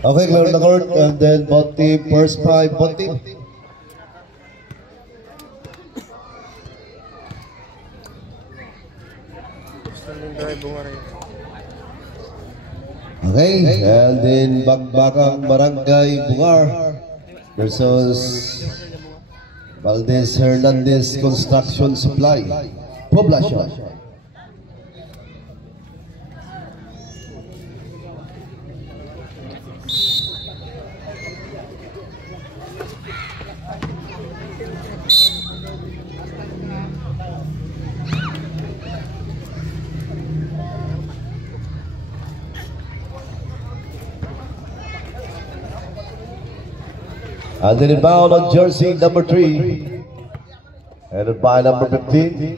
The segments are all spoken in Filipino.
Okay, clear the court, and then both team, first 5, both team. Okay, and then Bakbakang Barangay Bungar versus Valdez Hernandez Construction Supply Poblacion. And then inbound on jersey number 3, headed by number 15.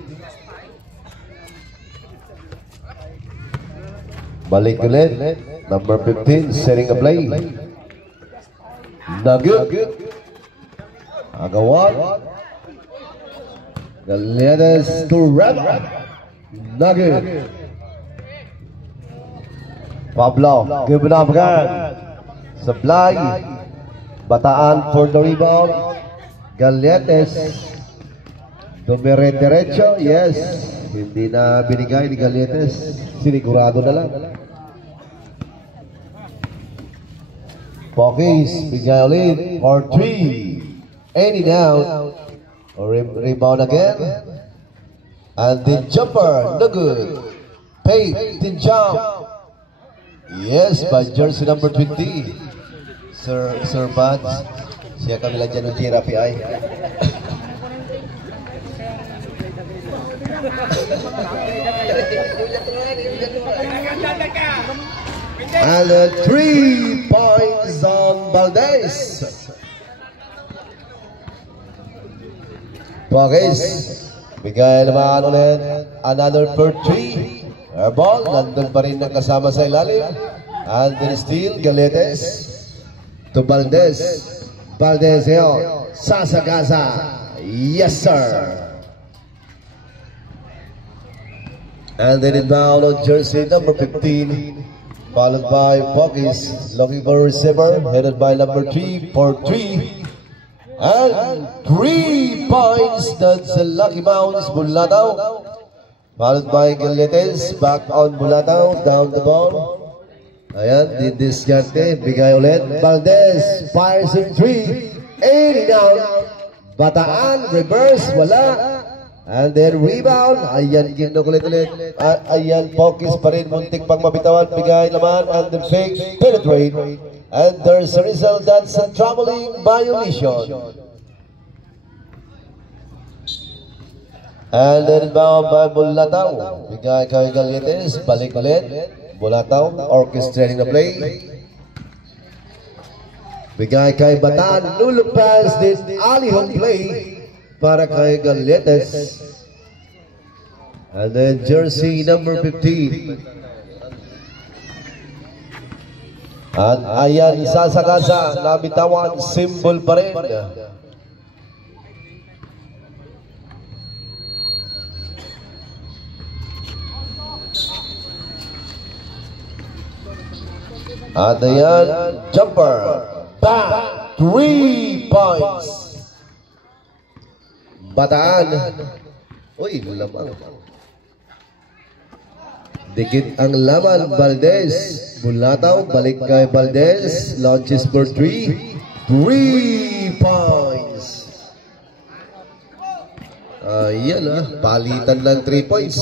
Balik ulit, number 15, setting a play. Nugget. Agawad. Galedes to Reba. Nugget. Pablo, given up again. Supply. Bataan for the rebound. Galetes. Dumire-diretso. Yes. Hindi na binigay ni Galetes. Sinigurado na lang. Pokis. Bigay ulit for 3. Any down. Rebound again. And the jumper. No good. Pay the jump. Yes, by jersey number 20. Sir Buds, siya kami lang dyan ng therapy ay. And 3 points on Valdez. Pokis, bigay naman ulit. Another for 3. Airball, nandun pa rin ang kasama sa ilalim. And then still, Galetes. To Valdez. Valdez yun. Sasagasa. Yes, sir. And then inbound on jersey number 15. Followed by Pokis. Looking for a receiver. Headed by number 3 for 3. And 3 points. That's a Lucky Mounds. Bulatao. Followed by Galetes. Back on Bulatao. Down the ball. Ayan, didiskarte, bigay ulit. Valdez, fires in 3. 80 down. Bataan, reverse, wala. And then rebound. Ayan, ginukulit ulit. Ayan, Pokis pa rin. Muntik pang mabitawan, bigay naman. And then fake, penetrate. And there's a result. That's a troubling violation. And then bound by Bulatao. Bigay kay Galetes, balik ulit. Bulatao, orchestrating the play. Bigay kay Bataan, Lulu pass this alley home play para kay Galetes. And then jersey number 15. At ayan, Sasagasa, nabitawan, symbol pa rin. At ayan, jumper, back, 3 points. Bataan. Uy, lamang. Dikit ang laban, Valdez. Bulatao, balik kay Valdez. Launches for 3. 3 points. Ayan palitan lang 3 points.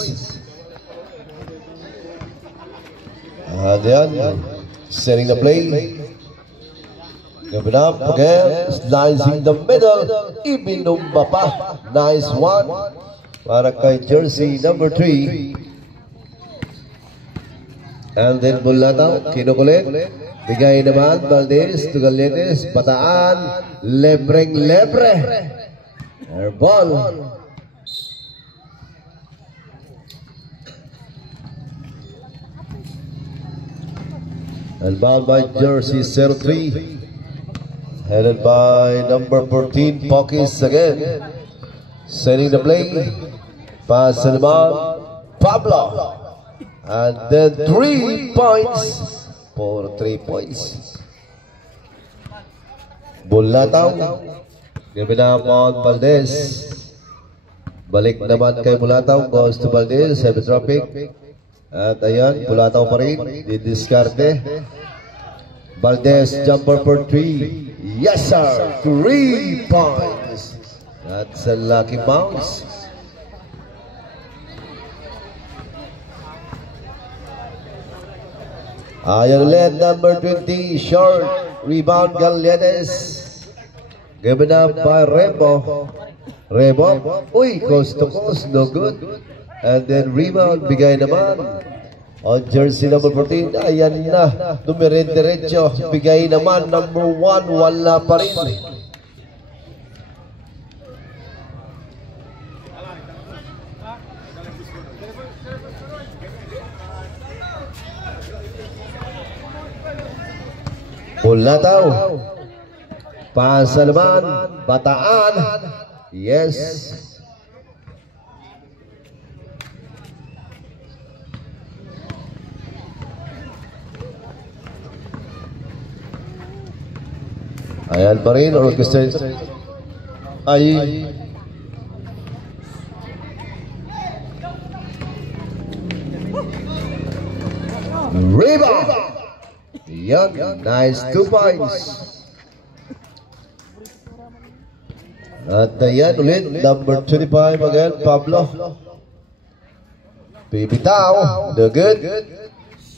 At ayan, setting the play. Give it up again. Nice in the middle. Ibinumba pa. Nice one. Para kay jersey number 3. And then Bulatao. Kinukulit. Bigay naman. Valdez to Galetes. Bataan. Lebreng lebre. Airball. And bound by jersey 03, headed by number 14, Pokis again. Setting the play. Pass to the ball. Pablo. And then 3 points. For 3 points. Bulataw. Gabinamon Valdez. Balik naman kay Bulataw. Goes to Valdez. Heavy traffic. At ayan, Bulataw pa rin. Didiskarte. Valdez jumper for 3. Yes sir. 3 points. That's a lucky bounce. Ayan ulit, number 20, short. Rebound, Galetes. Given up by Rebo. Rebo, uy, coast to coast, no good. And then rebound, bigay naman. On jersey number 14, ayan na. Numerin diretso, bigay naman. Number 1, wala pa rin. Bulataw. Pasa naman. Bataan. Yes. Ayan pa rin. Orchestra. Ay. Rebound. Yan, nice 2 points. At ayan ulit, number 25 again, Pablo. Bibitaw, no good.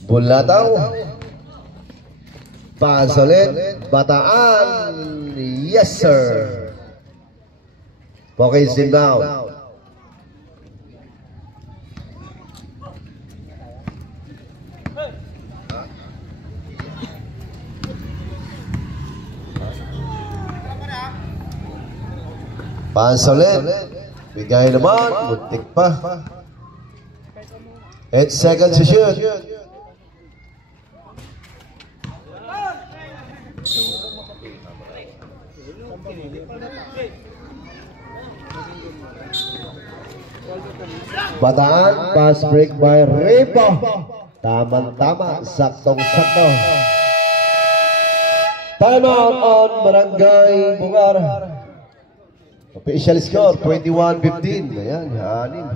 Bulataw. Pass ulit, Bataan. Yes sir. Pokis inbound. Pass ulit. Bigay naman. Muntik pa. 8 seconds to shoot. Bataan. Pass break by Rebo. Tamang-tama. Saktong-sakto. Timeout on Barangay Bungar. Official score, 21-15. Ayan, hanin.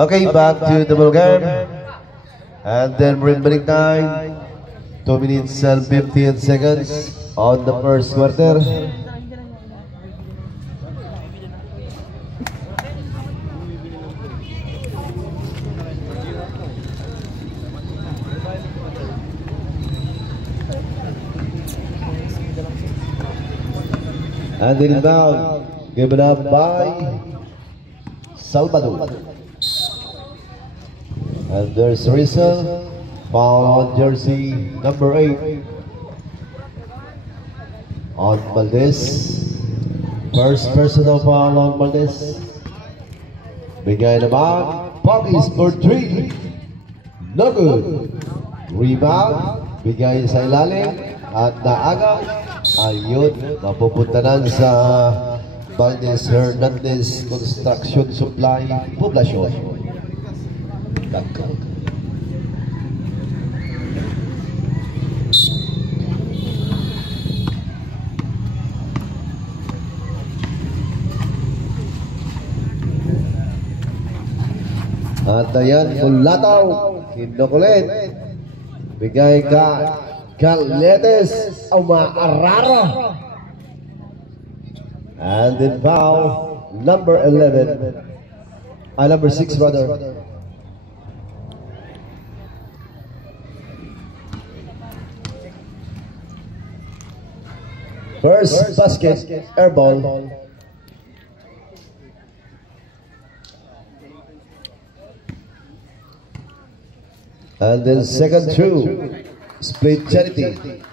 Okay, back to the ball game. And then remaining time, 2 minutes and 15 seconds on the first quarter. And the rebound given up by Salvador. And there's Rizal, foul on jersey number 8 on Valdez. First personal foul on Valdez. Bigay naman, Poggies for 3. No good. Rebound, bigay sa ilalim at naagaw. Ayun, mapupuntanan sa Valdez Hernandez Construction Supply Poblacion. At ayan, Bulataw, kinukulit. Bigay ka Galetes, umaararo. And then foul, number 11. Number 6 brother. First basket, air ball. And then second through, split charity.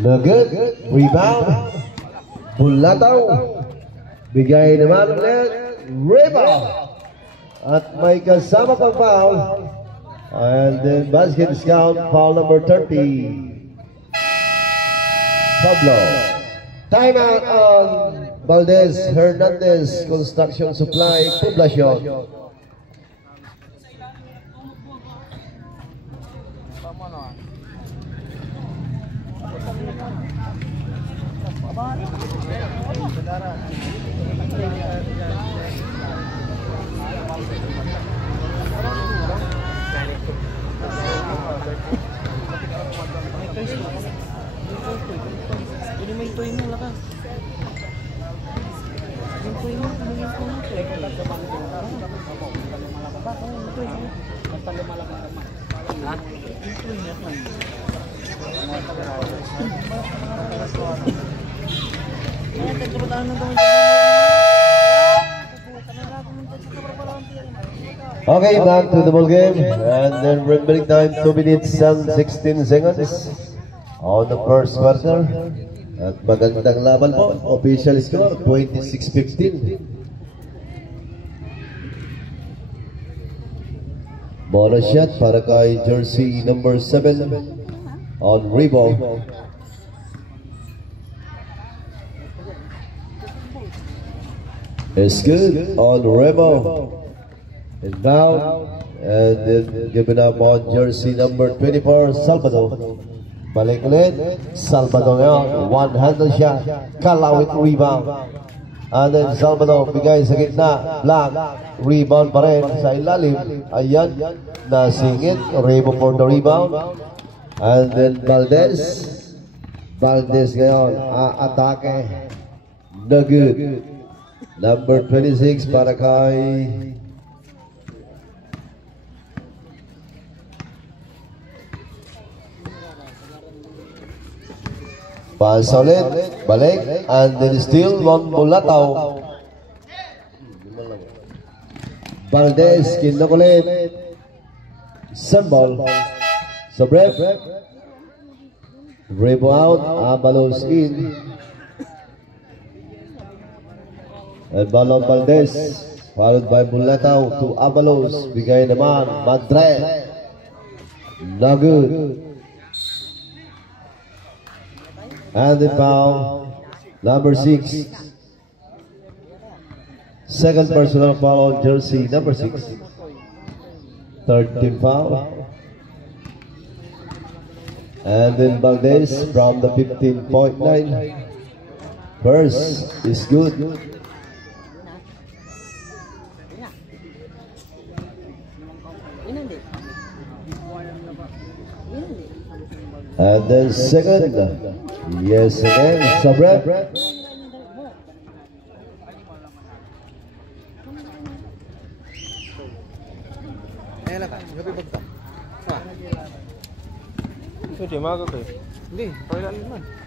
No good, rebound, Bulataw, bigay naman ulit, rebound. At may kasama pang foul. And then basket discount, foul number 30. Pablo. Timeout on Valdez Hernandez Construction Supply Poblacion. Okay, back to the ball game, and then remaining time 2 minutes and 16 seconds on the first quarter. At magandang laban po, official score 26-15. Bonus shot para kay jersey number 7 on rebound. It's good on rebound. Inbound, and then given up on jersey number 24, Salvador. Balik ulit, Salvador ngayon, one-handed shot, Kalawit rebound. And then Salvador bigay sa gitna, Black, rebound pa rin sa ilalim. Ayan, nasingit, Rebo for the rebound. And then Valdez ngayon, atake, no good. Number 26 para kay pass ulit, balik, and then still on Bulataw. Valdez, kinok ulit. Symbol. So break. Rebo out, Abalos in. And ball on Valdez, followed by Bulataw to Abalos. Bigay naman, Madrid. No good. And the foul, number 6. Second personal foul on jersey number 6. Third team foul. And then Valdez from the 15-point line. First is good. And then second. Yes, again, Sabret.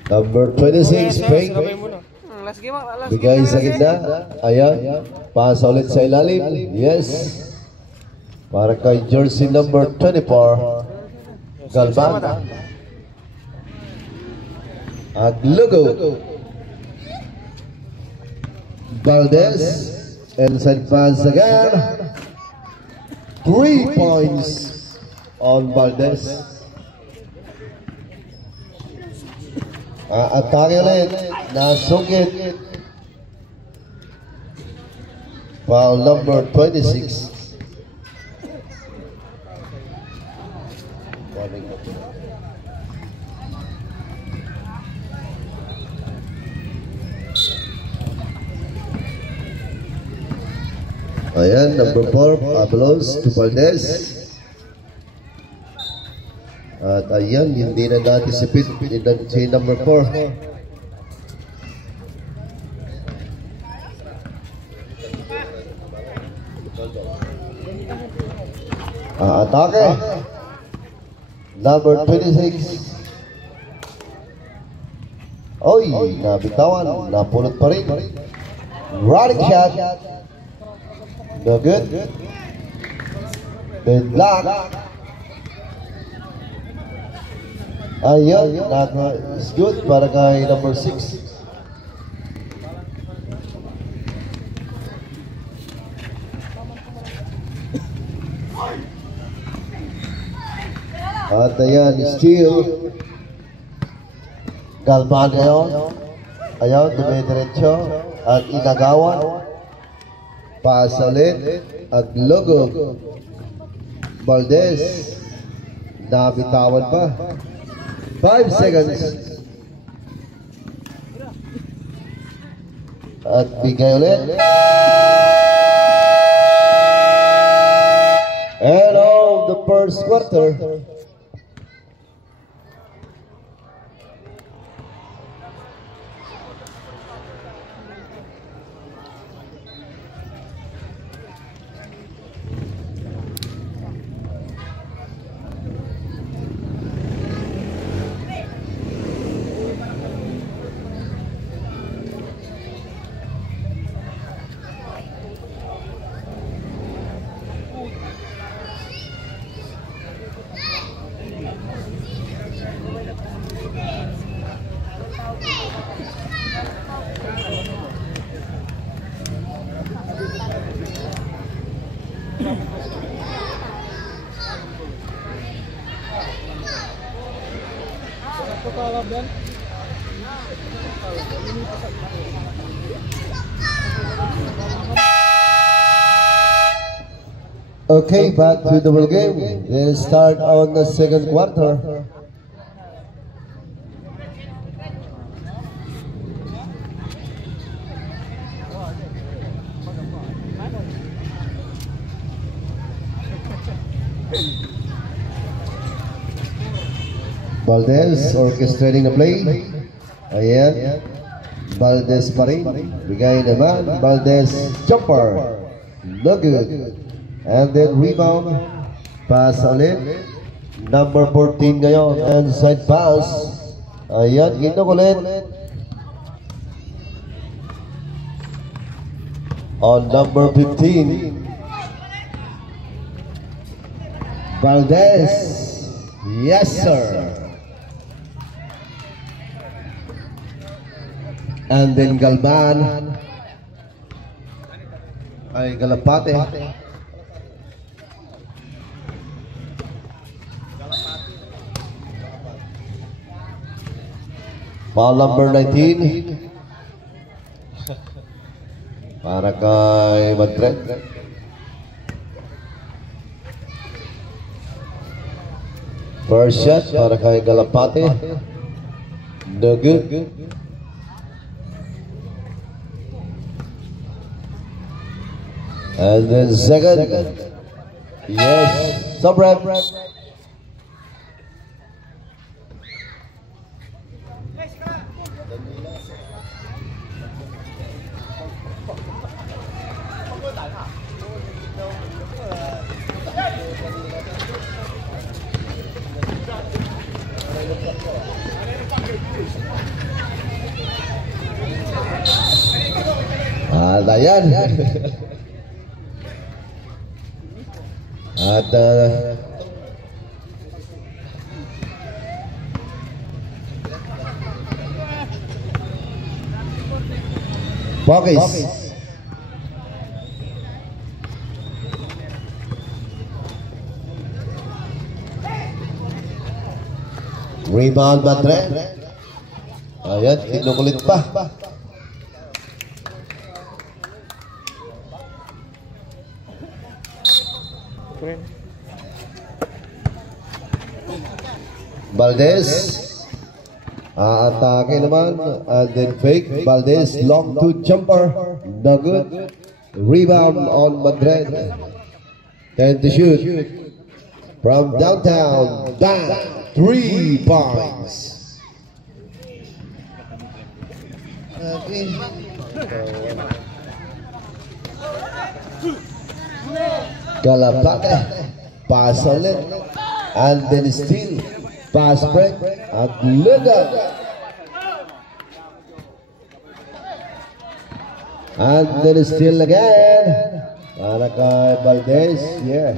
Number 26, Frank. Bigay sa gitna. Ayan. Pass ulit sa ilalim. Yes. Para kay jersey number 24, Galvan. Aglugo. Valdez, inside pass again. 3 points on Valdez. Atake ulit, nasungkit. Foul number 26. Ayan, number 4, Pablos to Valdez. At ayan, hindi na na-anticipate si number 4. Atake. Number 26. Oy, nabitawan, napulot pa rin. Running shot. No good. Then block. Ayun, it's good para kay number 6. At ayan, steal. Galvan ngayon. Ayun, dumidiretso. At inagawan. Pass ulit. At logo. Valdez. Nabitawan pa. 5 seconds. At bigay ulit. And on the first quarter. Okay, back to the ball game. Let's start on the second quarter. Valdez orchestrating the play. Ayan. Valdez pa rin. Bigay naman. Valdez jumper. No good. And then rebound. Pass ulit. Number 14 ngayon. Inside pass. Ayan. Kinukulit. On number 15. Valdez. Yes, sir. And then Galvan. Ay, Galapate. Ball number 19. Para kay Madrid. First shot para kay Galapate. No good. And then second. Yes. Sub-rep. Ayan. At Pockets. Rebound Madrid. Ayan, kinukulit pa. Valdez. Atake naman. And then fake. Valdez long to jumper. No good. Rebound on Madrid. 10 to shoot. From downtown. Bang. 3 points. Okay. Kalapate, pass ulit, and then still pass break at Lugan. And then still again, para kay Valdez, yeah.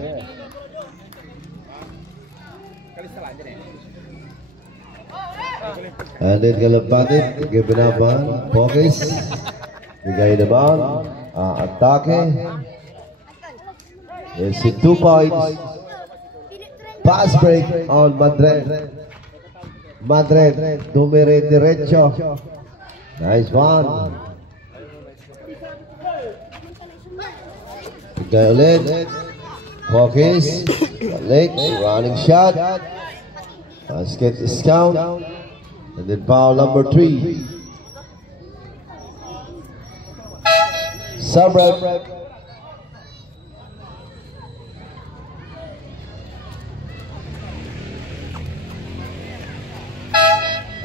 And then Kalapate, given up on focus, bigay naman, atake. Yes, 2 points. Pass break on Madrid. Madrid, dumire derecho. Nice one. Bigay ulit. Focus. Balik. Running shot. Basket is count. And then foul number 3. Sub-rep.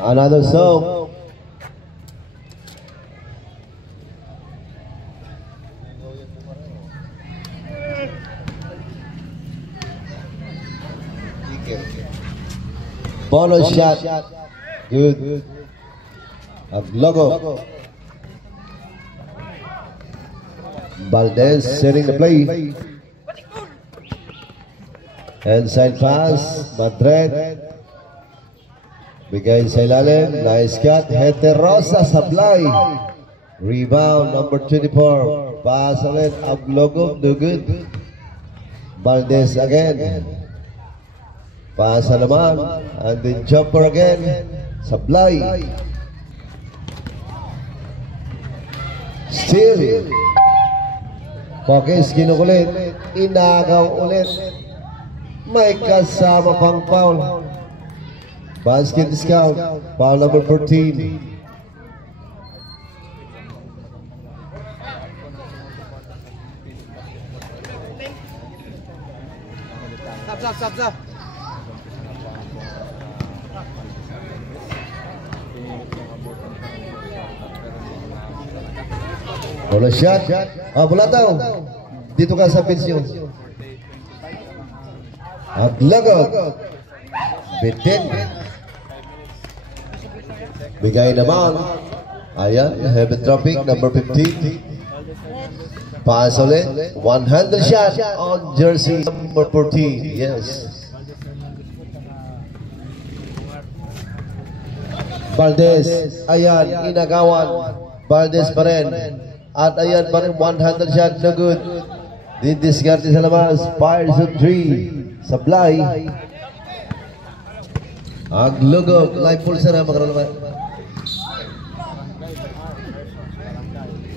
Another serve. Bonus shot. Good. Logo. Valdez setting the play. Inside pass. Madrid. Bigay sa ilalim, nice cut, Heterosa Sablay. Rebound number 24. Pass ulit, Ablogo, no good. Valdez again. Pass naman, and then jumper again, Sablay. Still. Focus, kinukulit. Inagaw ulit. May kasama pang foul. Basket is count. Foul number 14. Stop. Bola shot. Bola daw. Dito ka sa pensyon. At lagot. Bitin. Bigay naman. Ayan, heavy traffic, number 15. Pass ulit. One-handed shot on jersey number 14. Yes. Valdez. Ayan, inagawan. Valdez pa rin. At ayan pa rin, one-handed shot, no good. Didiscarte sa labas. Fires of 3. Sablay. Aglugog. Live pulsa na magkaroon.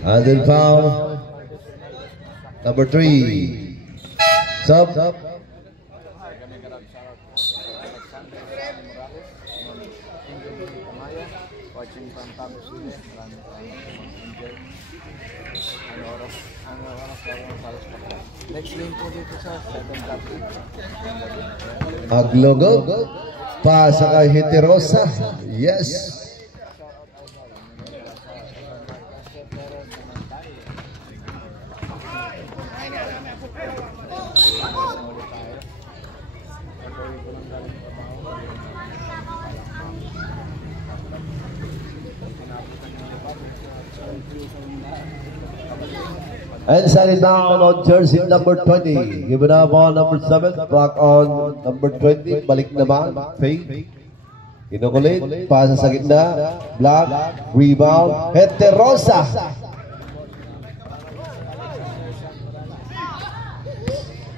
And then foul number 3. Sub. Next lane po dito sa 7:30. Aglugog. Pasa kay Heterosa. Yes. And side down on jersey number 20. Given up on number 7. Back on number 20. Balik naman. Fade. Kinukulit. Pasa sa gitna. Block. Rebound. Heterosa.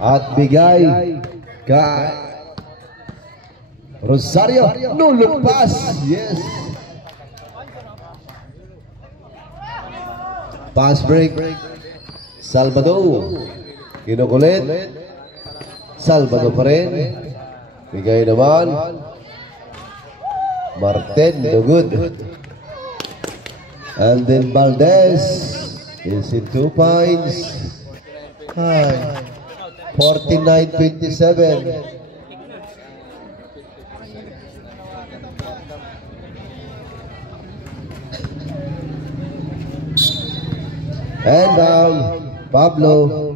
At bigay kay Rosario. No look pass. Yes. Pass break. Salvador. Kinukulit. Salvador pa rin. Bigay naman. Martin, no good. And then Valdez is in 2 points. 49-27. And down, Pablo.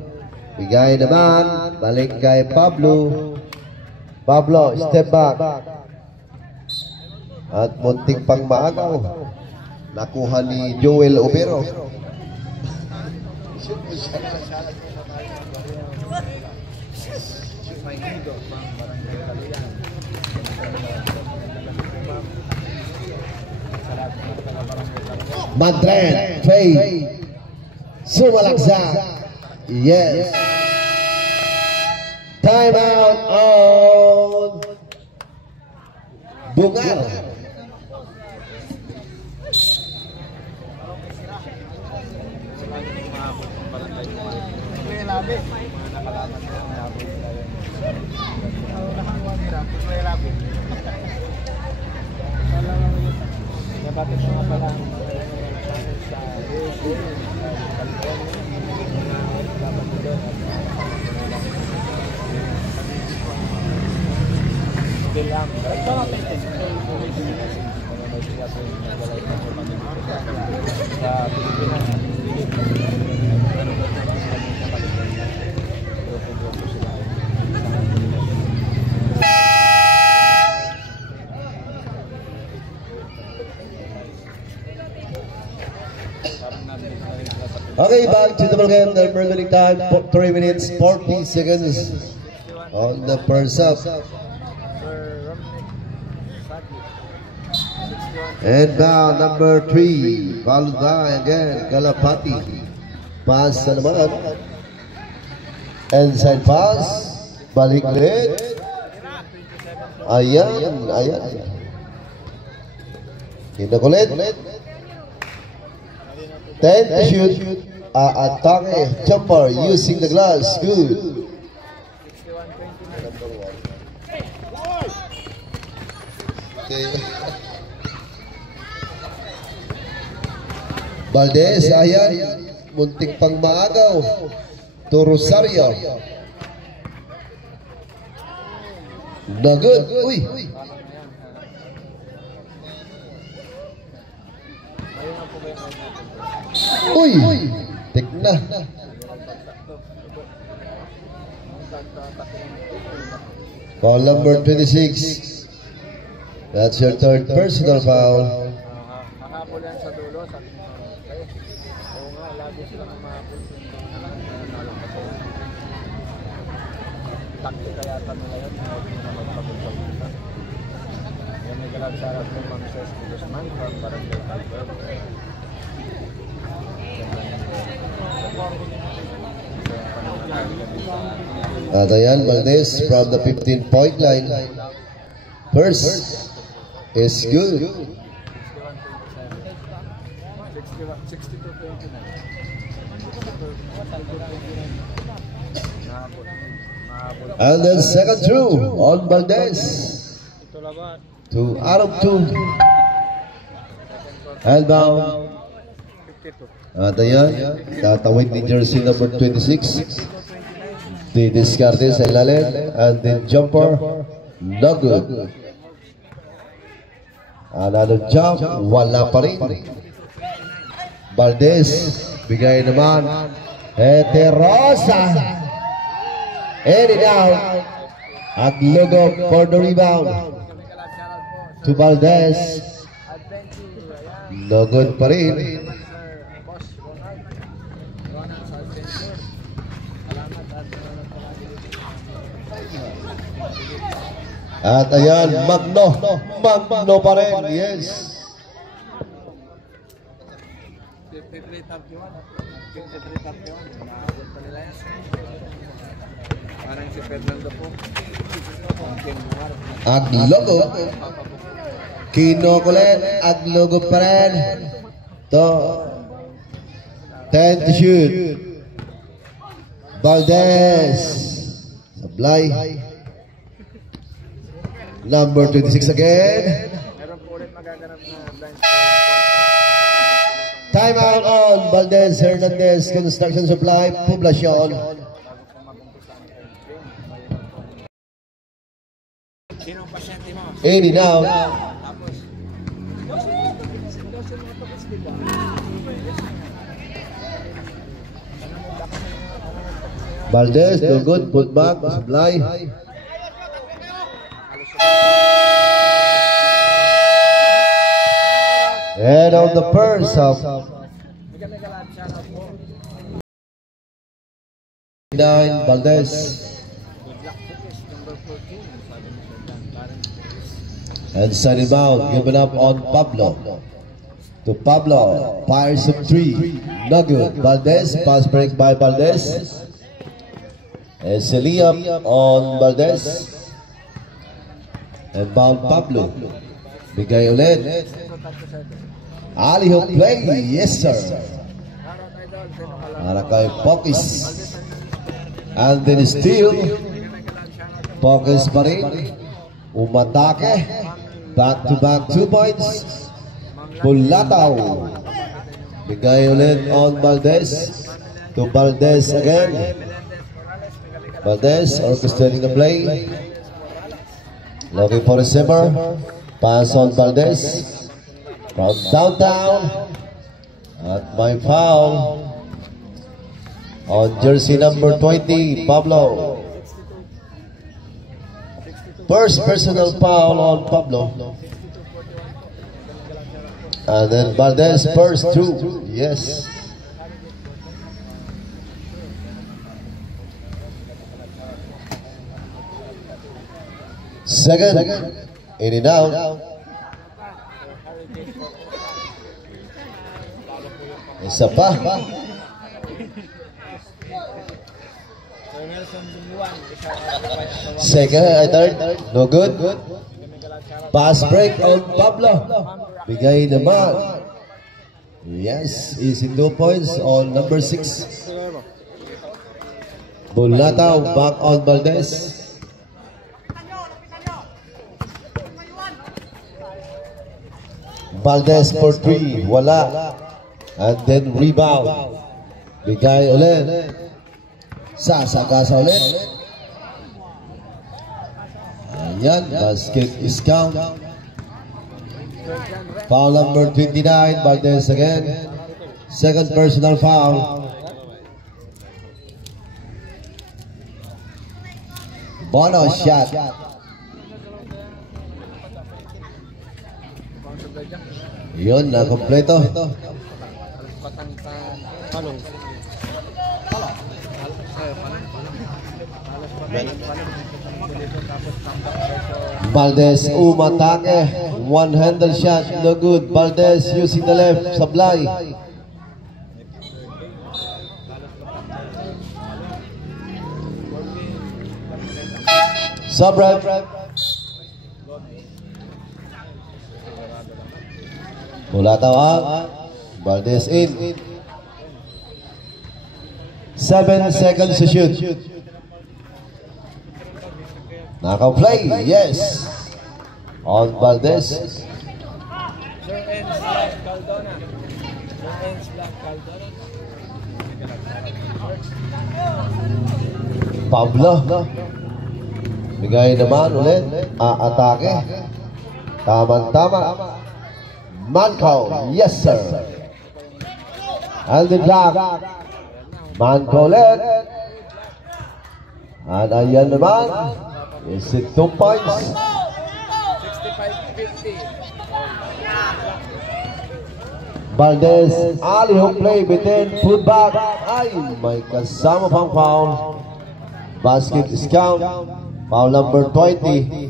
Bigay naman, balik kay Pablo. Pablo, step back. At munting pang maagaw. Nakuha ni Joel Obero. Madren, Faye. Sumalaksa. Yes. Time out on Bungal. Okay, back to the game. The remaining time, 3 minutes, 40 seconds on the first half. And now number 3, followed by again, Galapati. Pass na naman. Inside pass. Balik ulit. Ayan, ayan. Kinakulit. 10 to shoot. Atake, jumper, using the glass. Good. Okay. Valdez, ayan. Muntik pang maagaw. To Rosario. No good. Uy. Uy. Tigna. Foul number 26. That's your third personal foul. Nakapul yan sa dulo. Oo nga, lagi silang mahapul. Taktika yata nila yun. Hindi na magpapagpagpita. Yan may galagsarat ng Mamses Guzman from Barangay Calvert. At ayan, Valdez from the 15-point line. First is good. 62-29. And then second through on Valdez. 2 out of 2. Handbound. At ayan, tatawid ni jersey number 26. The discarded sa ilalim. And then jumper. No good. Another jump. Wala pa rin. Valdez. Bigay naman. Heterosa. And it out. Aglogo for the rebound. To Valdez. No good pa rin. At ayan, Magno pa rin, yes. 53-31. Naabot pa nila yan. Parang si Fernando po. Aglogo. Kinukulit, Aglogo pa rin. To 10 to shoot. Valdez. Sablay. Number 26 again. Time out on Valdez Hernandez Construction Supply, Poblacion. Sino ang pasyente mo? 80 now. Tapos, Valdez, no good. Put back. Supply. And on the first of 9, Valdez. And side rebound given up on Pablo. To Pablo, fires of 3. No good. Valdez, pass break by Valdez. And Celia on Valdez. And bound Pablo. Bigay ulit. Ali hook play. Yes sir. Para kay Pokis. And then still Pokis pa rin. Umatake. Back to back 2 points. Bulataw. Bigay ulit on Valdez. To Valdez again. Valdez orchestrating the play. Looking for a receiver. Pass on Valdez. From downtown. At my foul. On jersey number 20, Pablo. First personal foul on Pablo. And then Valdez first 2. Yes. Second, in and out. Isa pa. Second, third, no good. Pass break on Pablo. Bigay naman. Yes, easy 2 points on number 6. Bulataw back on Valdez. Valdez for 3, wala. And then rebound. Bigay ulit. Sasagasa ulit. Ayan, basket is count. Foul number 29, Valdez again. Second personal foul. Bonus shot. Yun, na kompleto. Valdez umatake. One handle shot, no good. Valdez using the left, supply. Sub-rep. Bulataw out. Valdez in. 7 seconds to shoot. Naka-play, yes. On Valdez. Sir Enz Black Caldona. Sir Enz Black Caldona. Pablo. Bigay naman ulit. Atake. Tama-tama. Manco, yes sir. Alden Black. Manco ulit. At ayan naman. Is it 2 points? 65-50. Valdez, Ali hook play between foot back. Ay, may kasama pang foul. Basket is count. Foul number 20. 67-50.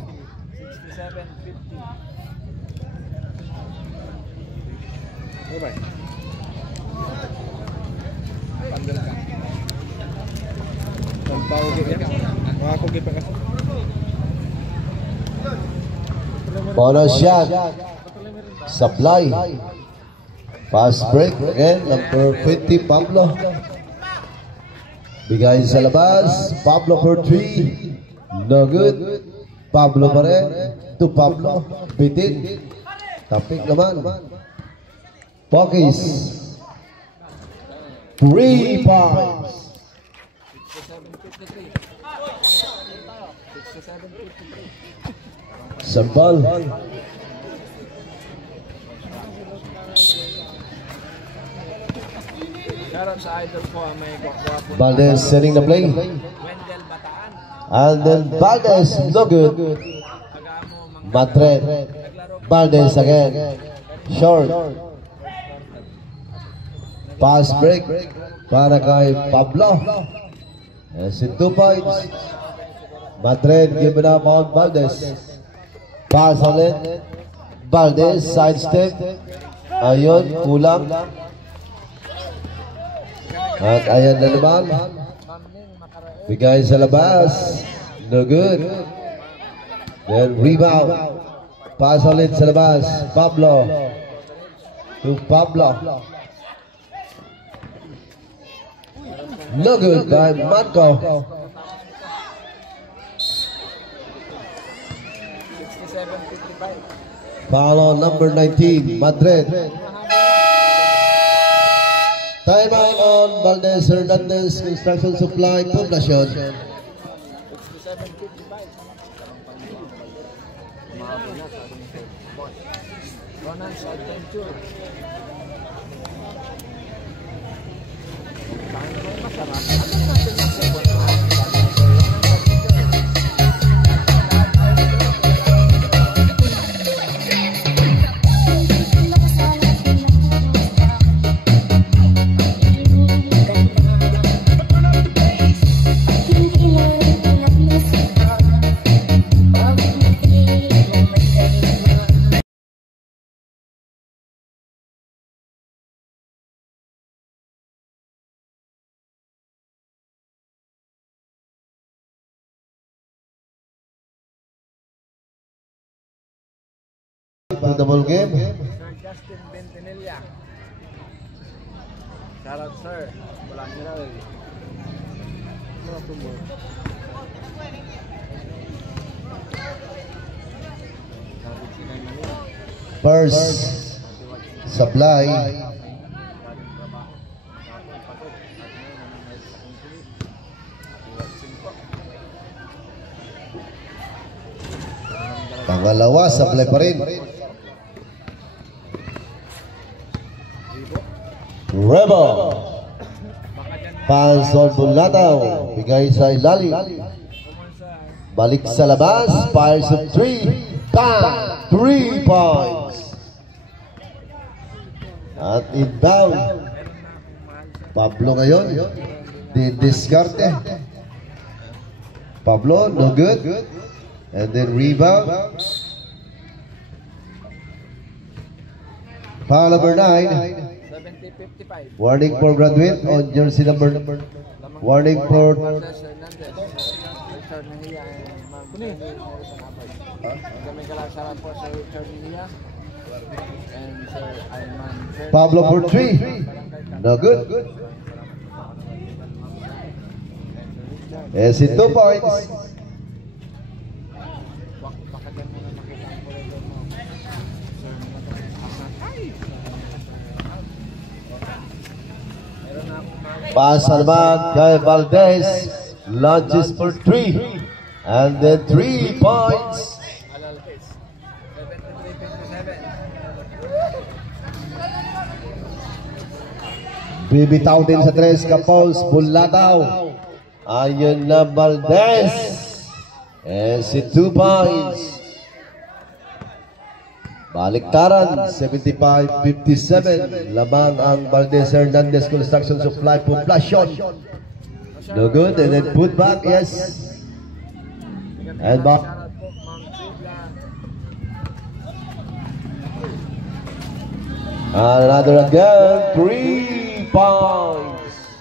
Bye-bye. Pandal ka. Pagpawagin ka. Makakugit pa ka. Bonus shot. Supply. Pass break again. Number 20, Pablo. Bigay sa labas. Pablo for 3. No good. Pablo pa rin. To Pablo. Bitin. Tapik naman. Pokis. 3 points. 67-53. Sambal. Shoutout sa idol ko, may gwapo. Valdez setting the play. Wendell Bataan. And then Valdez, no good. Agamo, Madrid. Valdez again. Short. Pass break para kay Pablo. As in 2 points. Madrid given up on Valdez. Pass ulit. Valdez side step. Ayun, kulang. At ayan na naman. Bigay sa labas. No good. Then rebound. Pass ulit sa labas. Pablo. To Pablo. No good by Marco. 67-55. Foul on number 19, Madrid. Time out on Valdez Hernandez Construction Supply Poblacion. 67-55. Ronan sa adventure. To the ball game. Sir Justin Bentinilla. Shoutout sir. Wala nila rin. Mga tumbo. First supply. Pangalawa, supply pa rin. Rebel. Pass on Bulataw. Bigay sa ilalim. Balik sa labas. Fires of 3. Bang! 3 points. At inbound. Pablo ngayon. Didiskarte. Pablo, no good. And then rebound. Foul number 9. 70-55. Warning for graduate on jersey number. Warning for Valdez Hernandez. Richard Mejia and Kunin. Kami kalasara po sa Richard Mejia and Sir Ayman. Pablo for 3. No good. Yes, in 2 points. Baka dyan mo na makita ang corridor mo. Sir, meron na akong mga Pass naman kay Valdez. Launches for 3. And then 3 points. alalakis. 73-57. Bibitaw din sa 3 kapos. Bulataw. Ayun na Valdez. And si 2 points. Baliktaran, 75-57. Lamang ang Valdez Hernandez Construction Supply Poblacion. No good. And then put back. Yes. And back. Shoutout po, Ma'am Bibla. Another again. 3 points.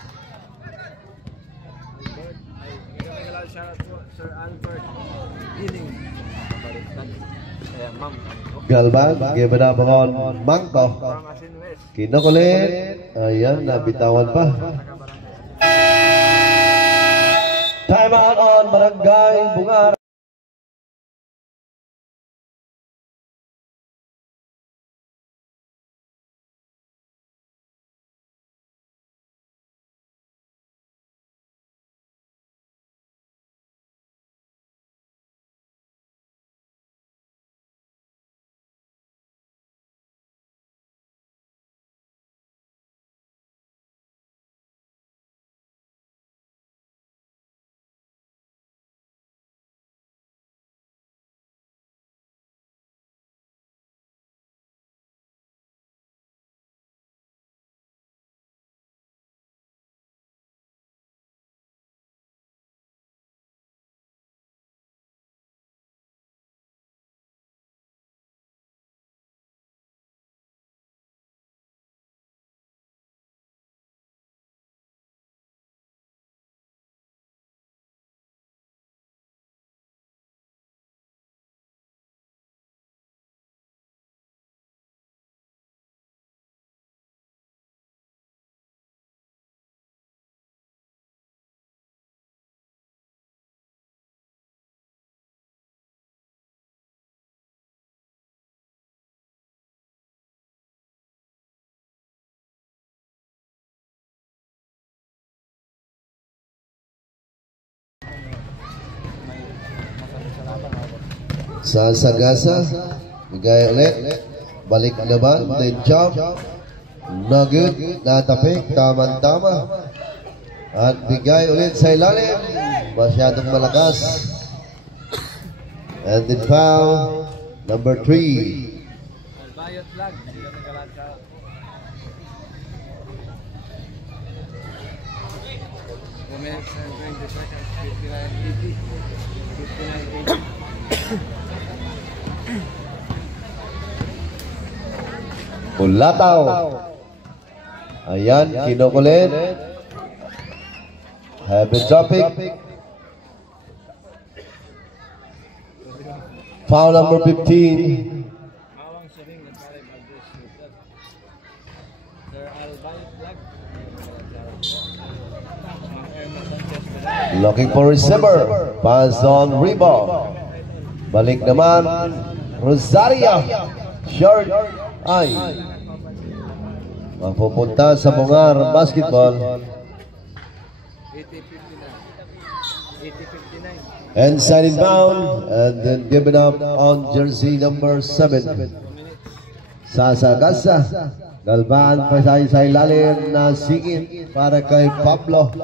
Kami kalasara shoutout po, Sir Albert Healing. Kaya ma'am, Galban, given up on Mangko. Pangasin West. Kinukulit. Ayan, nabitawan pa. Time out on Barangay Bungar. Sa Sagasa, bigay ulit. Balik naman, then jump. No good, natapik, tama-tama. At bigay ulit sa ilalim. Masyadong malakas. And then foul, number 3. Bayot flag. Hindi kami kalansa. Minutes and 20 seconds. 59.80. 59.80. Bulataw. Ayan, kinukulit. Heavy traffic. Foul number 15. Awang siring na pare mag-dress shooter. Sir Albayot flag. Looking for receiver. Pass on rebound. Balik naman. Rosario. Short. Ay. Mapupunta sa Bungar Basketball. 80-59. Inside inbound. And then given up on jersey number 7. Sasagasa. Galvan pa sa ilalim na sigit para kay Pablo.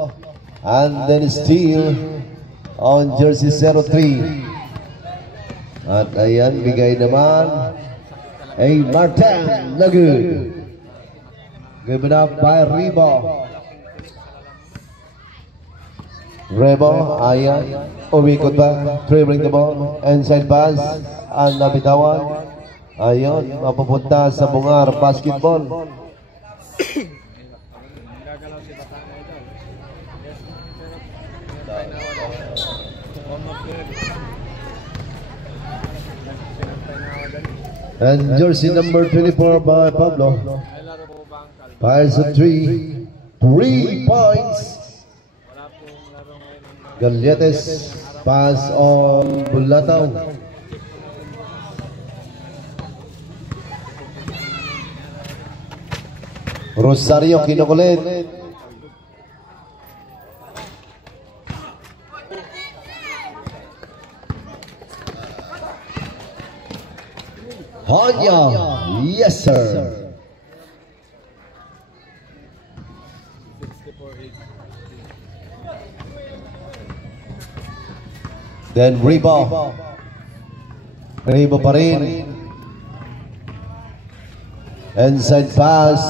And then steal on jersey 03. At ayan, bigay naman ay Martin na good. Given up by Rebo. Rebo, ayan. Umikot ba? Dribbling the ball. Inside pass. Ang nabitawan. Ayun, mapupunta sa Bungar Basketball. Gagalaw si Batang na ito. And jersey number 24 by Pablo. Fires a 3. 3 points. Galletes. Pass on Bulataw. Rosario kinukulit. Hanya, yes sir. Then Rebo. Rebo pa rin. Inside pass.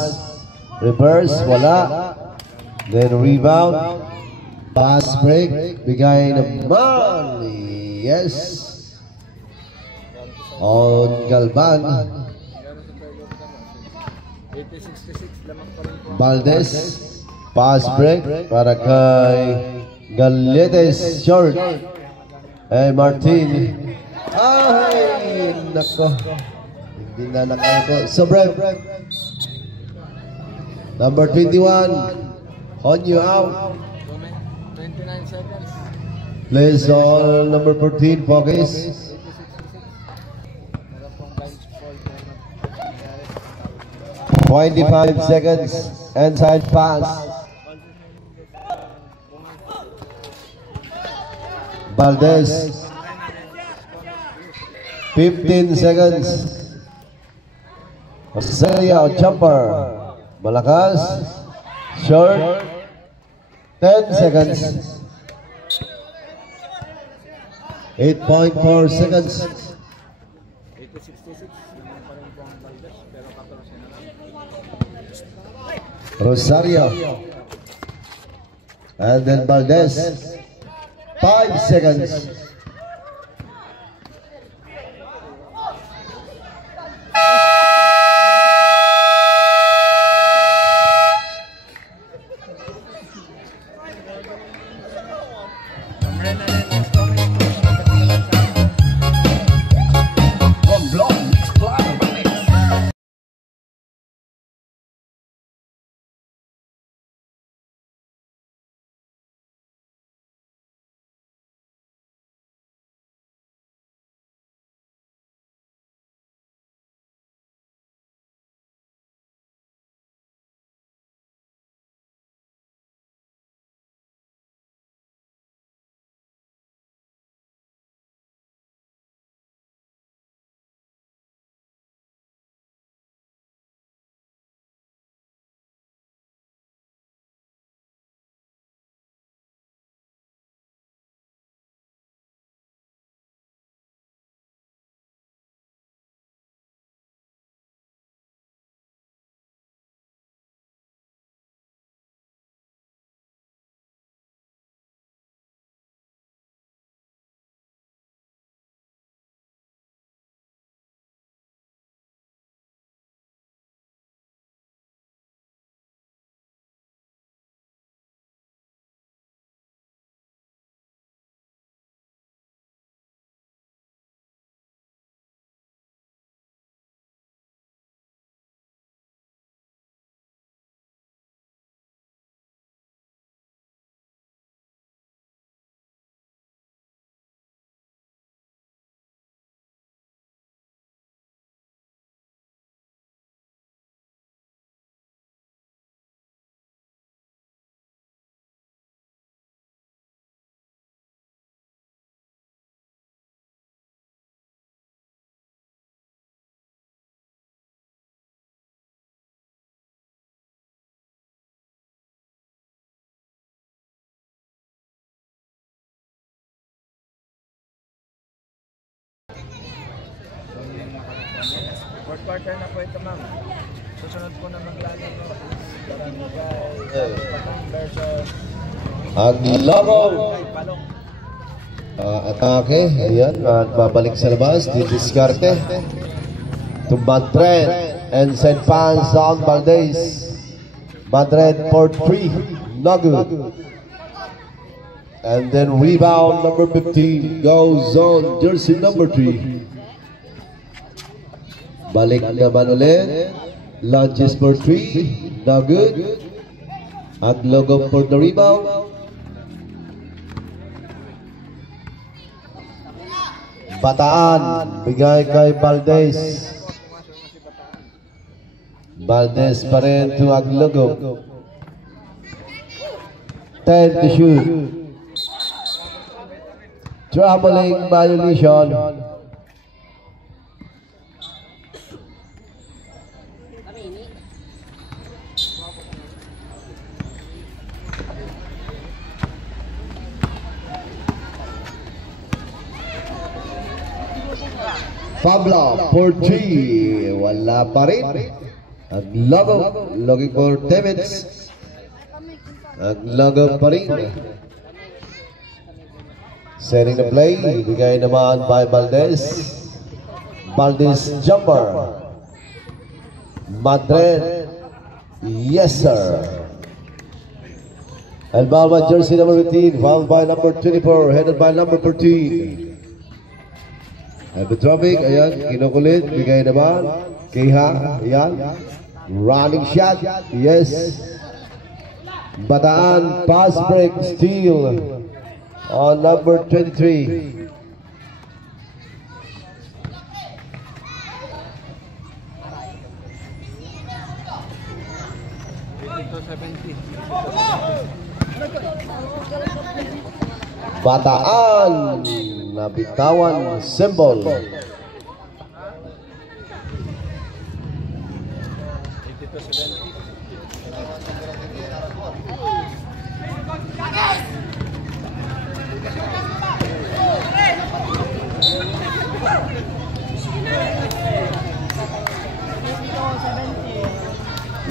Reverse, wala. Then rebound. Pass break. Bigay naman. Yes. On Galvan. 80-66 lamang pa rin po. Valdez. Pass break para kay Galletes. Short. Martin. Ay, nako. Hindi na nakako. So, break. Number 21. On you out. 29 seconds. Plays on number 14. Focus. 25 seconds. Inside pass. Valdez. 15 seconds. Australia jumper. Malakas. Short. 10 seconds. 8.4 seconds. 80-66 lamang pa rin po ang Valdez, pero 14 na lang. Rosario. And then Valdez. 5 seconds. Fourth quarter na po ito, ma'am. Susunod po na maglaro ng Barangay Patong versus Ang logo. Palong. Atake. Ayan. At babalik sa labas. Didiskarte. To Madrid. And St. Pans on Valdez. Madrid for 3. Not good. And then rebound number 15 goes on jersey number 3. Balik naman ulit. Lunges for 3. Not good. At logo for the rebound. Bataan. Bigay kay Valdez. Valdez pa rin to Aglogo. 10 to shoot. Traveling violation. Pablo for 3. Wala pa rin. Ang logo. Looking for Tevez. Ang logo pa rin. Setting the play. Bigay naman by Valdez. Valdez jumper. Madrid. Yes sir. And Balma jersey number 15. Fouled by number 24. Headed by number 14. Petrovic, ayan, kinukulit, bigay naman, Keha, ayan, running shot, yes, Bataan, pass break, steal, on number 23. Bataan, nabitawan, symbol.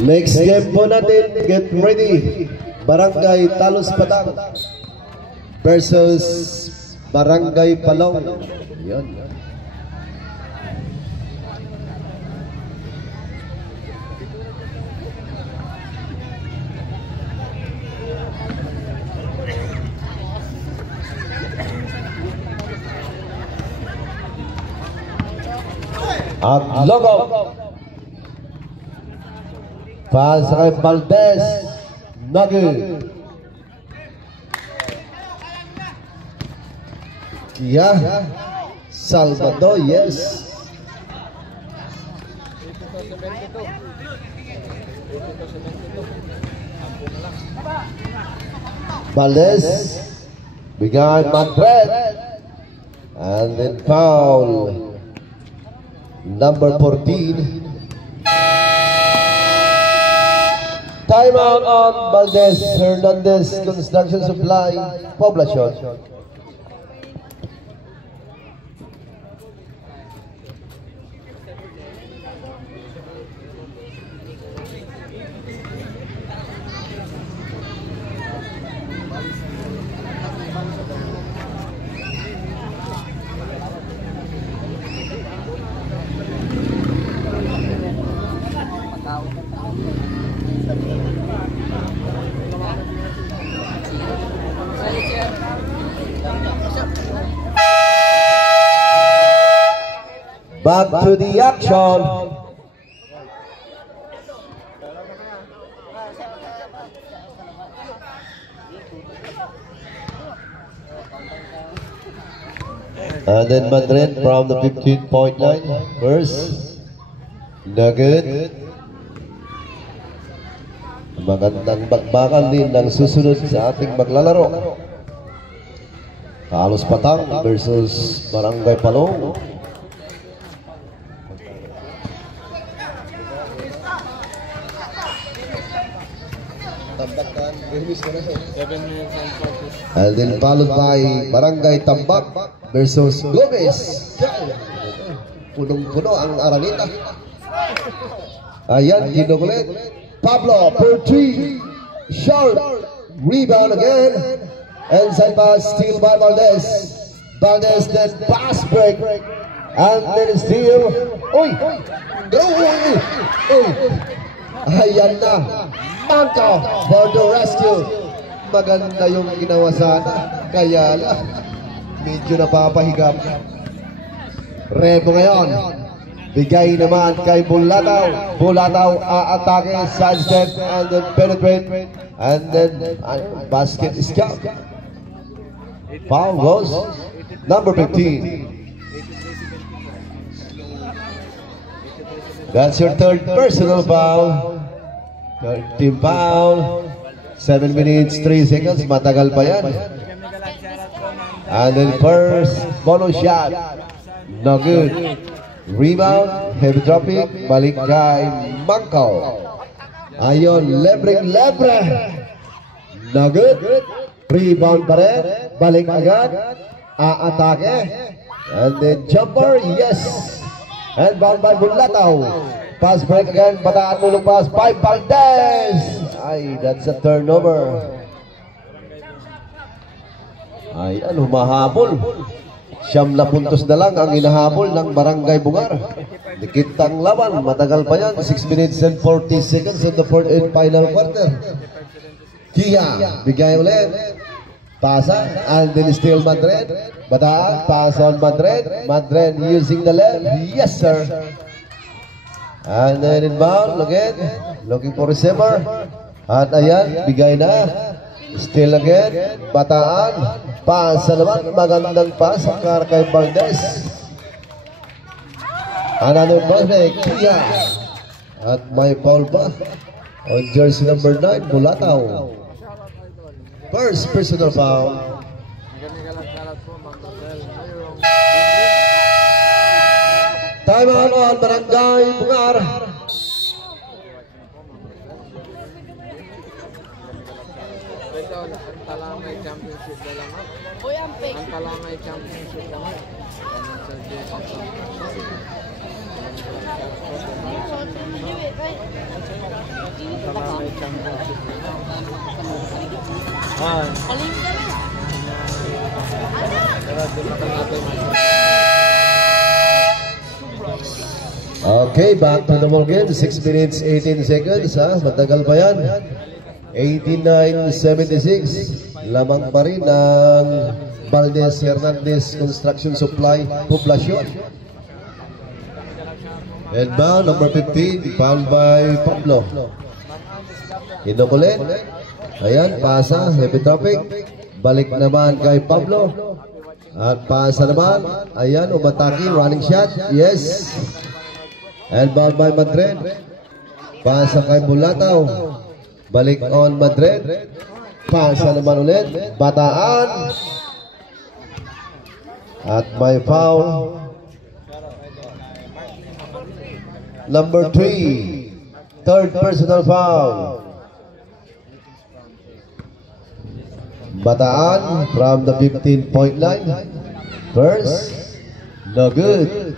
Next game po natin, get ready. Barangay Talos Patang versus Barangay Palong. Yun. Ang logo. Pass kay Valdez. Nugget. Yeah, Salvador, yes. Valdez, bigay Madrid, and then foul, number 14. Timeout on Valdez Hernandez Construction Supply, Poblacion. Back to the action. And then Madrid from the 15-point line. First, Nugget. Magandang bakbakan din ng susunod sa ating maglalaro. Talos Patang versus Barangay Palong. And then followed by Barangay Tambak versus Gomez. Punong-puno ang Aranita. Ayan, kinukulit. Pablo per 3. Short. Rebound again. Inside pass, steal by Valdez. Valdez then pass break. And then steal. Uy! Uy! Ayan na. Manco for the rescue. Maganda yung ginawa sana. Kaya lang, medyo napapahigap. Rebo ngayon. Bigay naman kay Bulataw. Bulataw aatake, sidestep, and then penetrate. And then basket is count. Foul goes number 15. That's your third personal foul. Third team foul. 7 minutes, 3 seconds. Matagal pa yan. And then first bonus shot. No good. Rebound, heavy dropping, balik kay Manco. Ayon, lebre. No good. Rebound pa rin, balik agad. Aatake. And then jumper, yes. And bound by Bulataw. Pass break again, Bataan mulong pass by Valdez. Ay, that's a turnover. Ay, humahabol. 9 puntos na lang ang inahabol ng Barangay Bungar. Dikit ang laban, matagal pa yan. 6 minutes and 40 seconds in the fourth and final quarter. Kia, bigay ulit. Pasa, and then still Madrid. Bataan, pass on Madrid. Madrid using the left. Yes, sir. And then inbound again. Looking for receiver. At ayan, bigay na. Still again. Bataan. Pass naman, magandang pass ang kay Valdez. Another prospect, Kia. At may foul pa on jersey number 9, Bulataw. First personal foul. Time out on Barangay Bungar. Talamay Championship na lang. Ang Talamay Championship naman. Talamay Championship Okay, back to the ball game. 6 minutes, 18 seconds. Matagal pa yan. 89-76. Lamang pa rin ng Valdez Hernandez Construction Supply Poblacion. Inbound, number 15, fouled by Pablo. Kinukulit. Ayan, pasa, heavy traffic. Balik naman kay Pablo. At pasa naman. Ayan, umataki, running shot. Yes. Inbound by Madrid. Pasa kay Bulataw. Balik on Madrid. Pasa naman ulit. Bataan. At may foul. Number 3. Third personal foul. Bataan from the 15-point line. First. No good.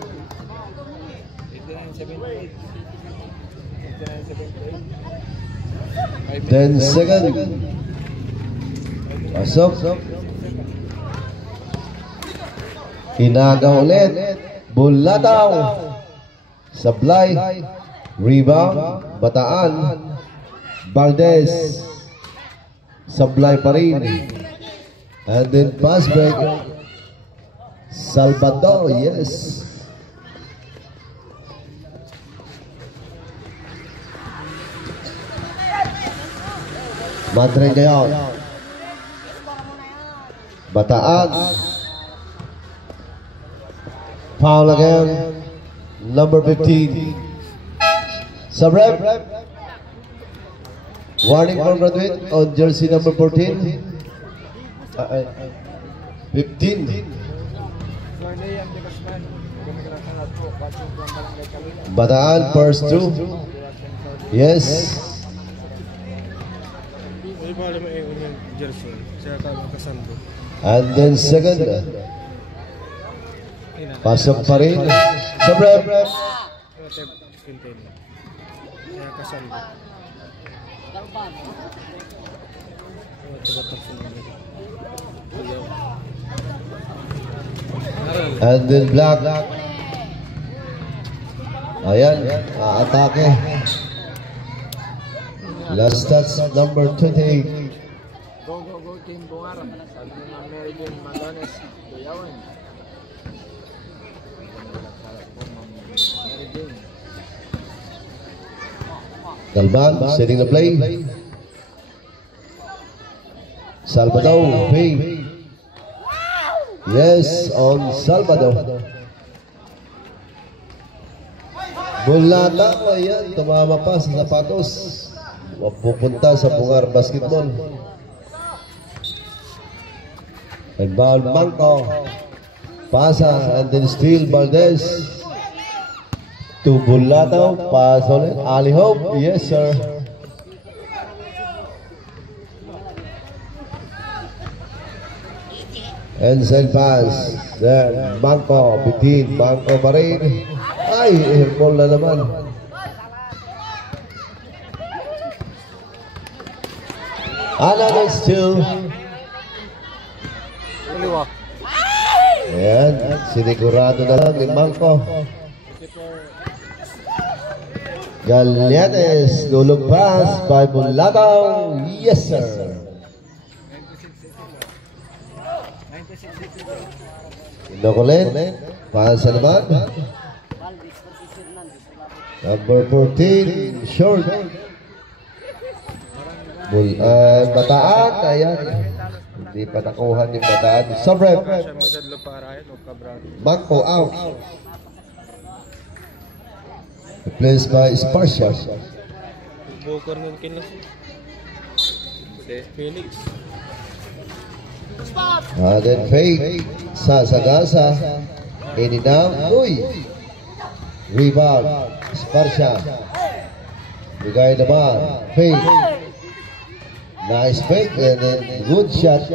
Then second. Pasok. Inaga ulit. Bulataw. Sablay. Rebound. Bataan. Valdez. Sablay pa rin. And then pass break. Salvador. Yes. Madrid ngayon. Bataan. Foul again. Number 15. Sub-rep. Warning for graduate on jersey number 14. 15. Bataan first 2. Yes. And then second. Pasok pa rin. Sub-rep. Quintel. Kaya kasal ko. Batak sila. And then black. Ayan, atake. Last touch number 28. Go, go, go, Team Bungar. Sabi ng Mary Jane Malones. Kuyawan. Mary Jane. Galban, setting the play. Salvador, Pay. Yes, on Salvador. Bulata, ayan, tumama pa sa sapatos. Pupunta sa Bungar Basketball. And ball Manco. Pasa and then steal Valdez. To Bulata, pass ulit. Ali Hope, yes sir. Inside pass. Then Manco, bitin. Manco pa rin. Ay, airball na naman. Another steal. Ayan, sinigurado na lang ni Manco. Galetes, lulog pass by Bulataw. Yes sir. Inokulit, pass naman. Number 14, short. Bataan, ayan. Hindi pa nakuha ni Bataan. Sobrang. Manco out. Replaced by Sparsha. Bukor nun kinas. Felix. Then fake. Sagasa. In and out. Uy. Rebound. Sparsha. Bigay naman. Fake. Nice fake and then good shot.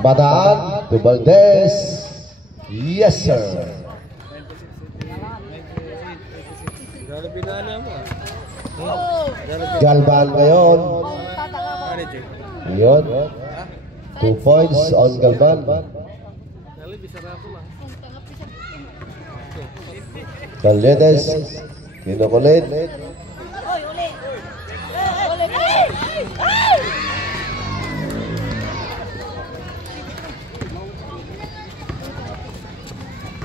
Bataan to Valdez. Yes sir. Galban ngayon. Yun. 2 points on Galban. Galetes. Kinukulit.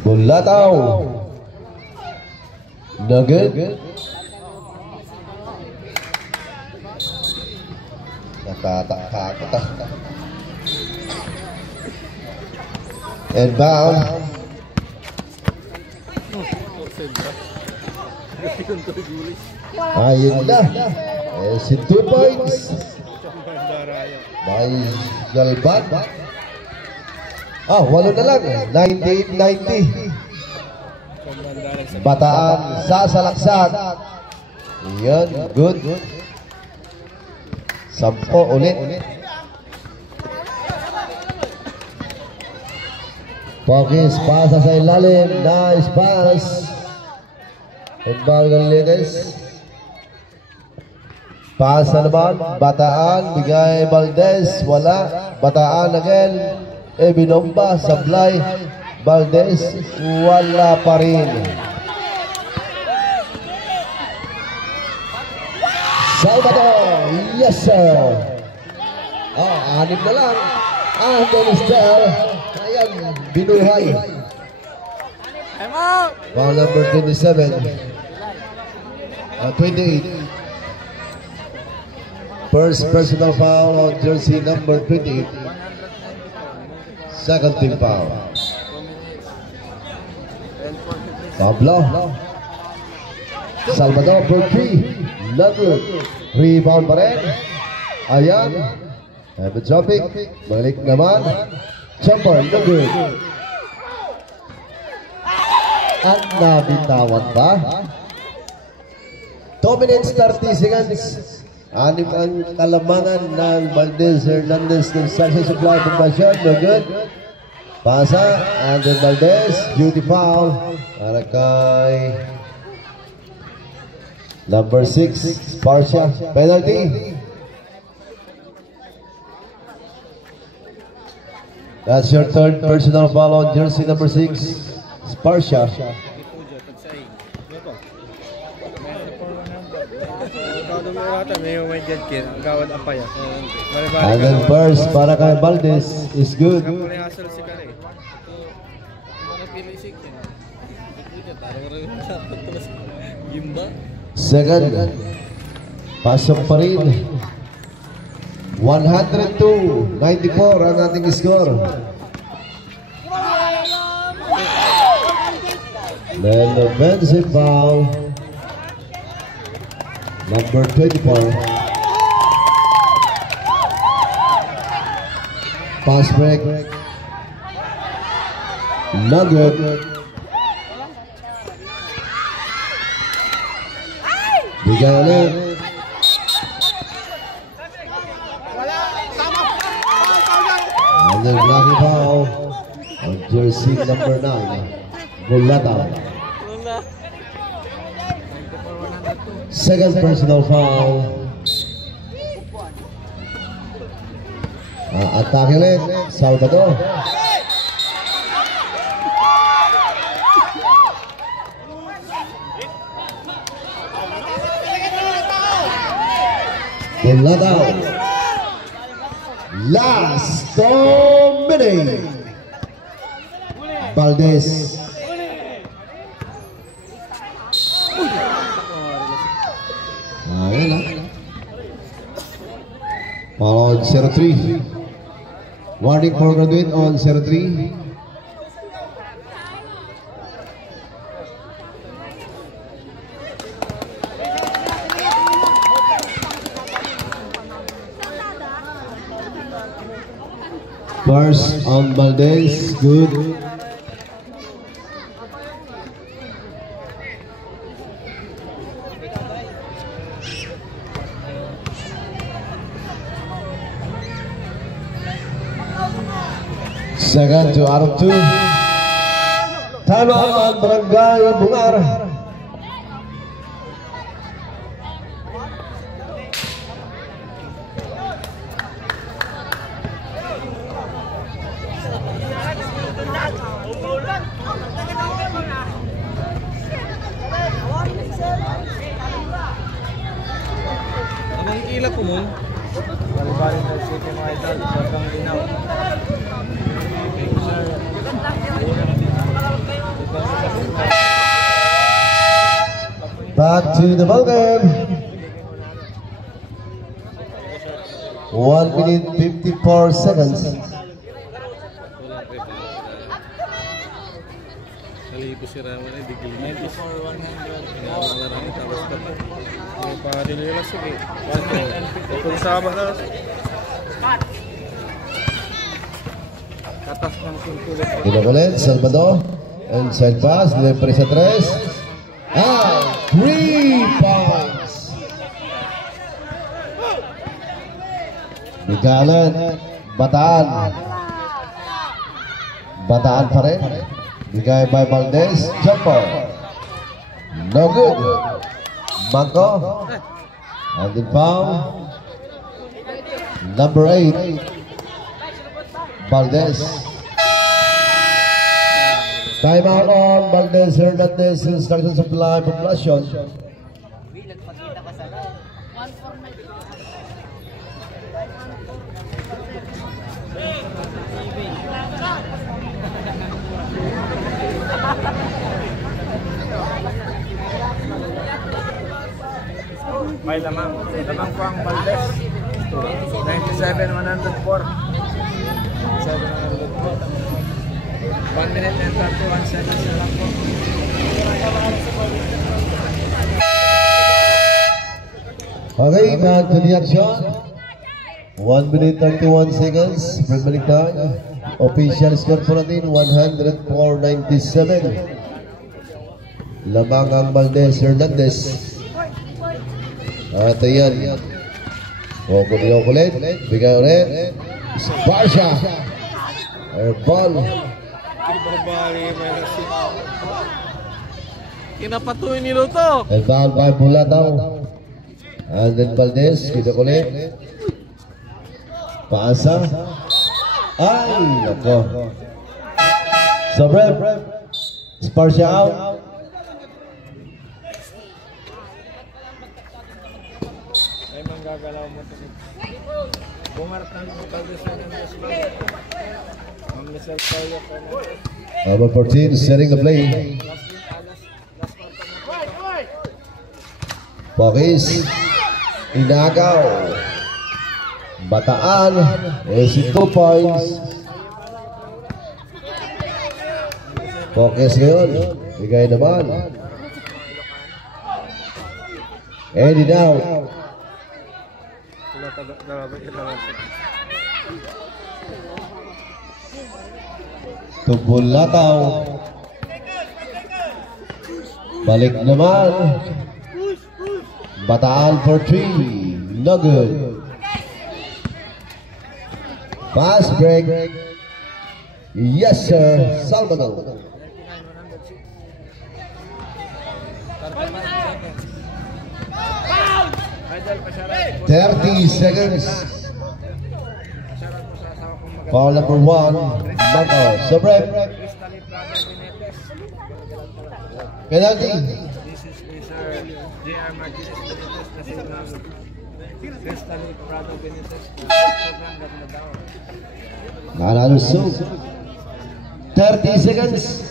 Bulataw. Nugget. Natatakot. And bound. Ayun na. Si 2 points. By Galban. Walo na lang. 98-90. Bataan sasalaksak. Yan, good. 10 ulit. Pokis, pasa sa ilalim. Nice pass. And Galetes. Pasa naman. Bataan, bigay Valdez. Wala. Bataan again. Binomba, sablay. Valdez, wala pa rin. Salvador, yes sir. Anim na lang. Anthony Stel. Ayan, binuhay. Foul number 27. 28. First personal foul on jersey number 28. Second team foul. Pablo. Salvador for 3. Lagut. Rebound pa rin. Ayan. Have a jumping. Balik naman. Jumper. No good. At nabitawan pa. 2 minutes 30 seconds. Anim ang kalamangan ng Valdez Hernandez Construction Supply Formation. No good. Pasa, Andrew Valdez, duty foul. Para kay number 6, Sparcia. Penalty. That's your third personal foul on jersey number 6, Sparcia. And then first para kay Valdez is good. Second, pasok pa rin. 102-94 ang ating score. Then the offensive foul, number 24. Pass break. No good. Bigyan ulit. And then blocking foul on jersey number 9, Bulata. Second personal foul. Atake ulit, Salvador. Bulata. Last 2 minutes. Valdez. Ayan na. On 03. Warning for graduate on 03. First on Valdez, good. Second to out of 2. Time out on Barangay Bungar. Anong kila ko mo? Bali-bali na city mga idol. Sobrang linaw. Back to the ball game. 1 minute 54 seconds. Kali ko si Raman ay digil 94-100. Tapos ka pa. May pa-delilas sige. Kung sabah na. Katas ng sintulit. Kinukulit, Salvador. Inside pass, libre sa 3. And 3 points. Bigalan, Bataan. Bataan pa rin. Bigay by Valdez, jumper. No good. Manco. And then foul. Number 8. Valdez. Time out on Valdez Hernandez. Instructions of live population. May lamang. Lamang po ang Valdez. 97-104. 1 minute and 31 seconds na lang po. Okay, back to the action. 1 minute 31 seconds. Balik tayo. Official score po natin 104-97. Lamang ang Valdez Hernandez. At ayan. Kukulit. Bigay ulit. Sparcia. Airball. Ibabali may nasi. Kinapatuloy ni Luto. And foul by Bulataw. And then Valdez, kita kulit. Paasa. Ay, nako. Sobre. Spar siya out. Ay, manggagalaw mo ito. Bumarap ng Valdez Fernandez. Ang Michelle Tayo Fernandez. Number 14 setting the play. Pokis. Inagaw. Bataan. Is 2 points. Pokis ngayon. Bigay naman. Eddie now. Bulataw. Balik naman. Bataan for 3. No good. Pass break. Yes sir. Salvador. 30 seconds. Foul number 1. Marco. Sobre. Penalty. This is Sir J.R. Martinez Benitez kasi ng Cristally Prado Benitez. Sobrang ganda daw. Another soap. 30 seconds.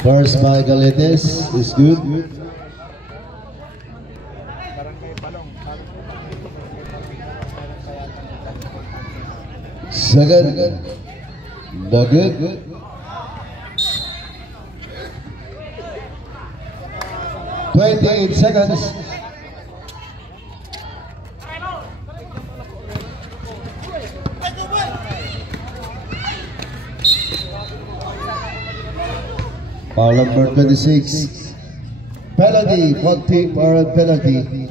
First by Galetes is good. Second, no good. 28 seconds. Foul number 26. Penalty, 1 team for a penalty.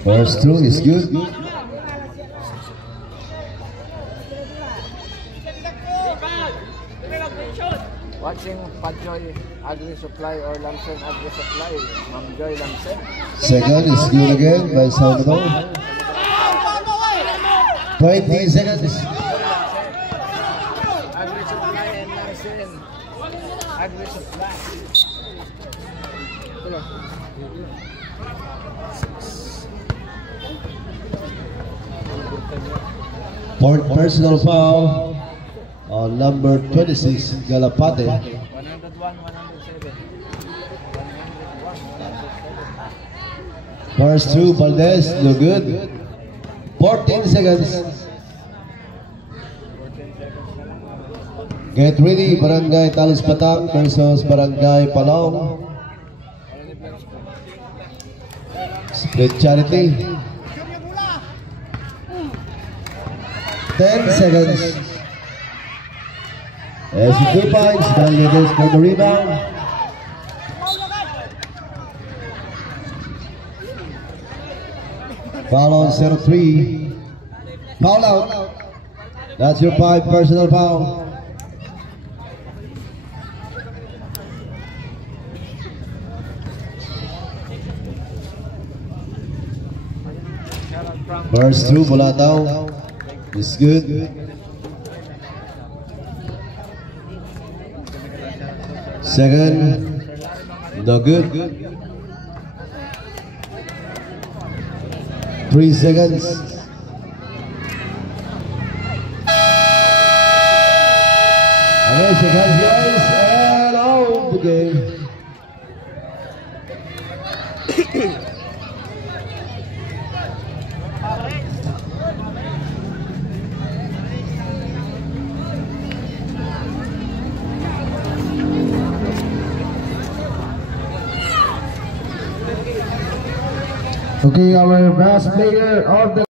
First through is good. Watching Pajoy Agri Supply or Lamsen Agri Supply, Ma'am Joy Lamsen. Second is good again by Salvador. 20 seconds. Agri Supply and Lamsen. Agri Supply. Fourth personal foul on number 26, Galapate. 101, 107. First two, Valdez, no good. 14 seconds. Get ready, Barangay Talos Batang versus Barangay Palong. Split charity. 10 seconds. As 2 points, Galetes for the rebound. Foul on 0-3. Foul out. That's your 5 personal foul. First through, Bulataw is good. Second, no good. 3 seconds. Okay, shake hands guys, and out the game. Okay, our best player of the